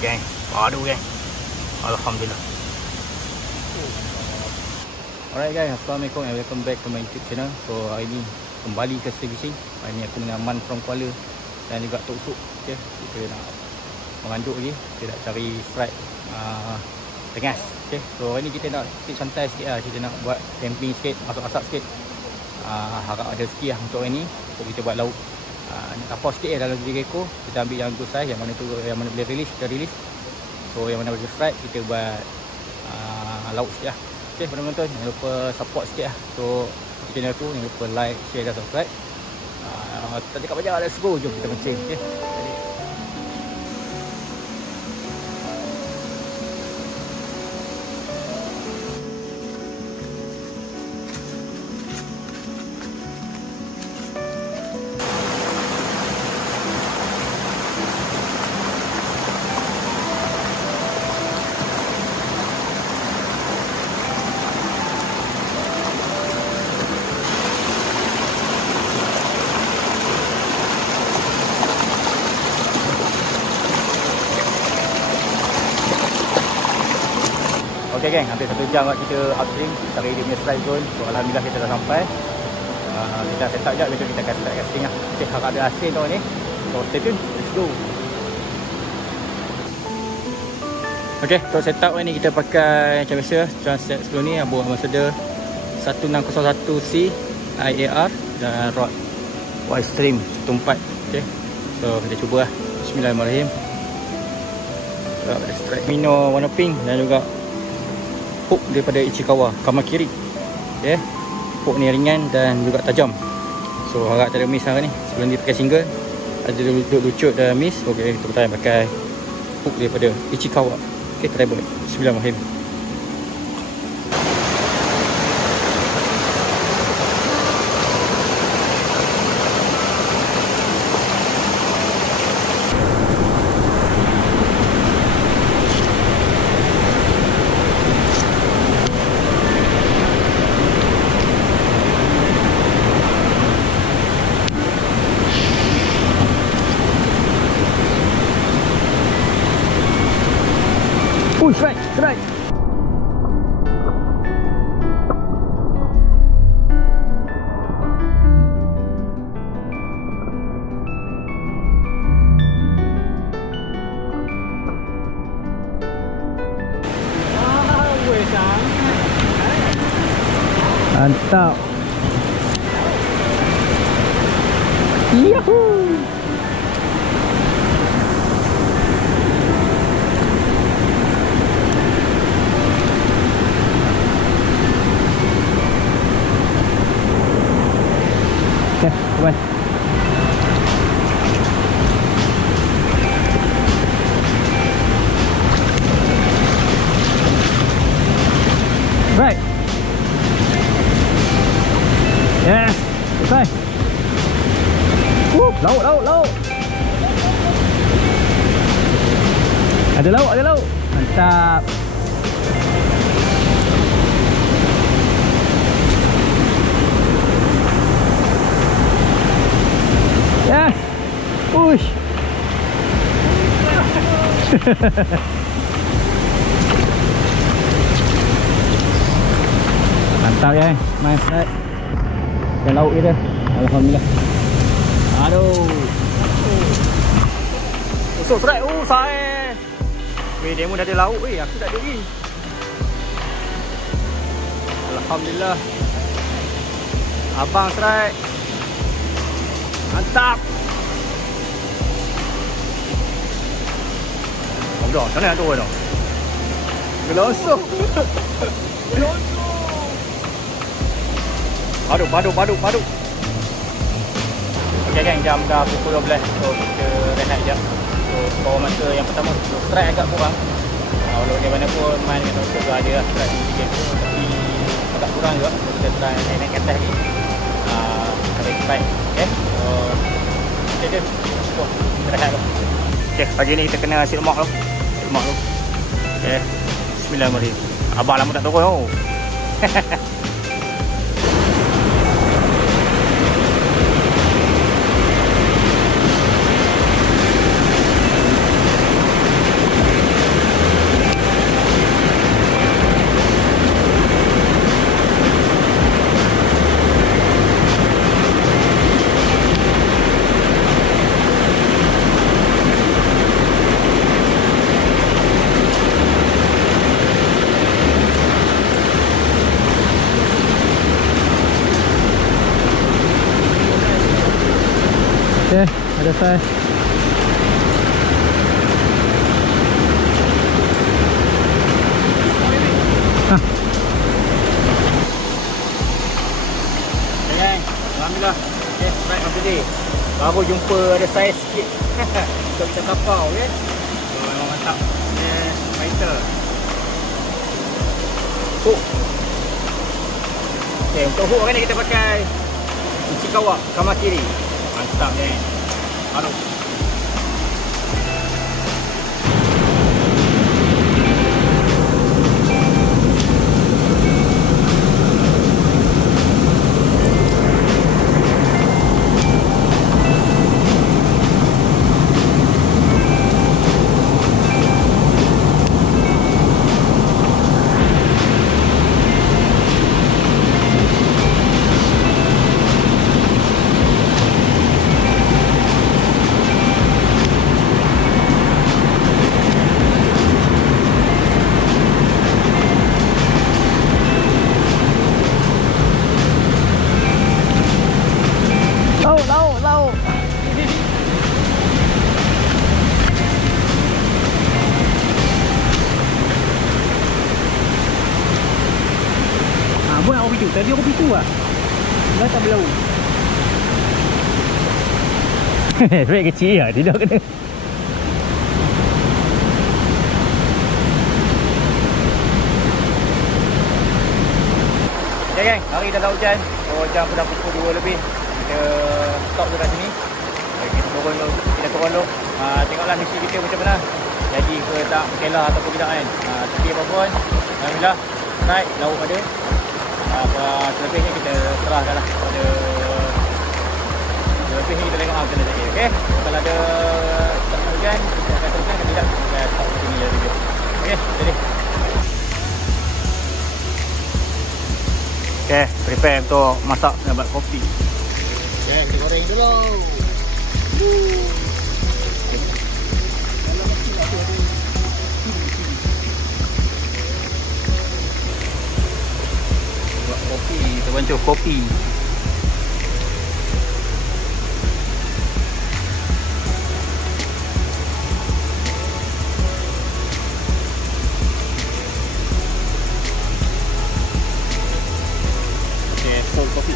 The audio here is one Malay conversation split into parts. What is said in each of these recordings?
geng. Aduh geng. Alhamdulillah. Alright guys, assalamualaikum and welcome back to my YouTube channel. So hari ni kembali ke servicing. Hari ni aku dengan Man from Kuala dan juga Tok Suk. Okay, kita nak menganduk lagi. Kita nak cari strike tengas. Okay, so hari ni kita nak sikit santai sikit lah. Kita nak buat camping sikit, masak-masak sikit. Harap ada rezeki lah untuk hari ni. So kita buat lauk. Nak kapau sikit dalam 3 ekor. Kita ambil yang good size, yang mana tu yang mana boleh release, kita release. So yang mana boleh strike, kita buat lauk sikit lah. Okay, penonton, jangan lupa support sikit lah untuk channel tu. Jangan lupa like, share dan subscribe. Tak cakap banyak, let's go. Jom kita mancing. Okay. Okay geng, hampir 1 jam kita upstream cari dia punya strike zone. So alhamdulillah kita dah sampai. Kita set up sekejap, besok kita akan start casting lah. Okay, harap ada hasil tahun ni. So stay tune, let's go. Okay, untuk set up ni kita pakai macam biasa Transset sebelum ni, buah Ambassador 1601C IAR dan rod Widestream 1.4. Okay, so kita cuba lah. Bismillahirrahmanirrahim. Ada strike Mino warna pink dan juga hook daripada Ichikawa Kamakiri. Okay, hook ni ringan dan juga tajam. So harap tak ada miss hari ni. Sebelum ni pakai single, ada lucut dan miss. Okay, kita pertama pakai hook daripada Ichikawa. Okay, try buat. Bismillahirrahmanirrahim. Strike, strike. Mantap. Yahoo. Okay, bye. Right. Yes. Selesai. Lauk, lauk, lauk. Ada lauk, ada lauk. Mantap. Yes. Push. Mantap ya. Mantap. Dan lauk kita. Alhamdulillah. Aduh. Masuk strike. Saya. Weh, demo dah ada lauk weh. Aku tak ada lagi. Alhamdulillah. Abang strike. Mantap. Oh dah, sana tu dah. Gelosok. Gelosok. Padu. Okey geng, jam dah pukul 12. So kita rehat sekejap. So bawa masa yang pertama so, strike agak kurang. Walau di mana pun main dengan Tok Suk ada lah strike sikit tu, tapi agak kurang juga. So kita try naik ke atas lagi. Sampai strike. Okay, so kita rehat dulu. Okay, pagi ni kita kena nasi lemak tu. Okay, bismillahirrahmanirrahim. Abang lama tak turun tau. ada saiz. Alhamdulillah. Okay, right of the day. Baru jumpa ada saiz sikit. Untuk kita kapau, okay? So, memang mantap. Yes, fighter. Hook. Okay, untuk hook ni kita pakai Ichikawa Kamakiri. Mantap ni. Aduh. Buat aku pitu. Tadi aku pitu lah. Dah tak berlalu. Sebab kecil lah. Tidak kena. Okay gang. Hari dah tak hujan. So jam pun dah pukul 2 lebih. Kita stop dekat sini. Kita turun dulu. Tengoklah misi kita macam mana. Jadi ke tak berkelah ataupun tidak kan. Tapi apa pun. Alhamdulillah. Right. Lauk ada. Selebihnya kita serahkan lah kepada selebihnya kita tengok macam mana saja. Okay? Kalau ada hujan kita akan teruskan. Kalau tidak kita akan stop sini je video. Okay, jadi okay, prepare untuk masak dan buat kopi. Okay, kita goreng dulu. Kopi, kita bancuh kopi. Okay, full kopi.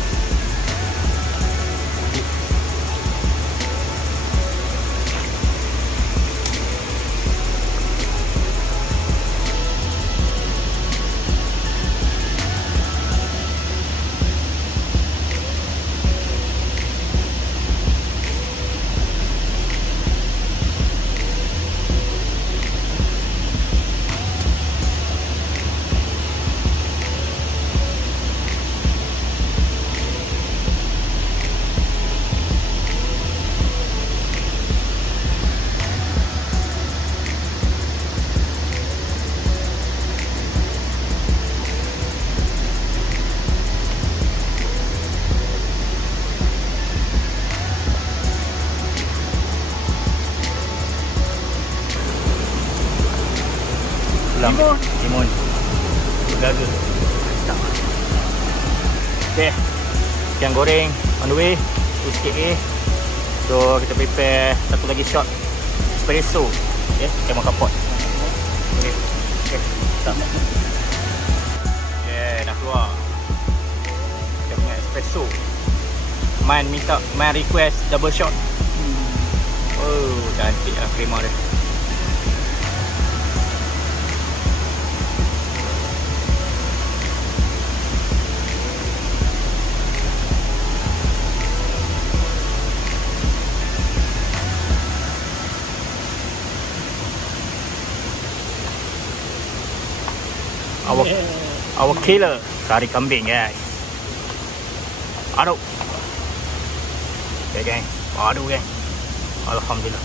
Timun gagal. Okay, ikan goreng on the way. Tu sikit so kita prepare satu lagi shot espresso. Okay, kita makan pot. Okay, start. Okay, dah keluar kita punya espresso. Man request double shot. Oh, cantik lah krema dia. Our killer kari kambing guys. Aduh. Okay gang. Aduh gang. Alhamdulillah.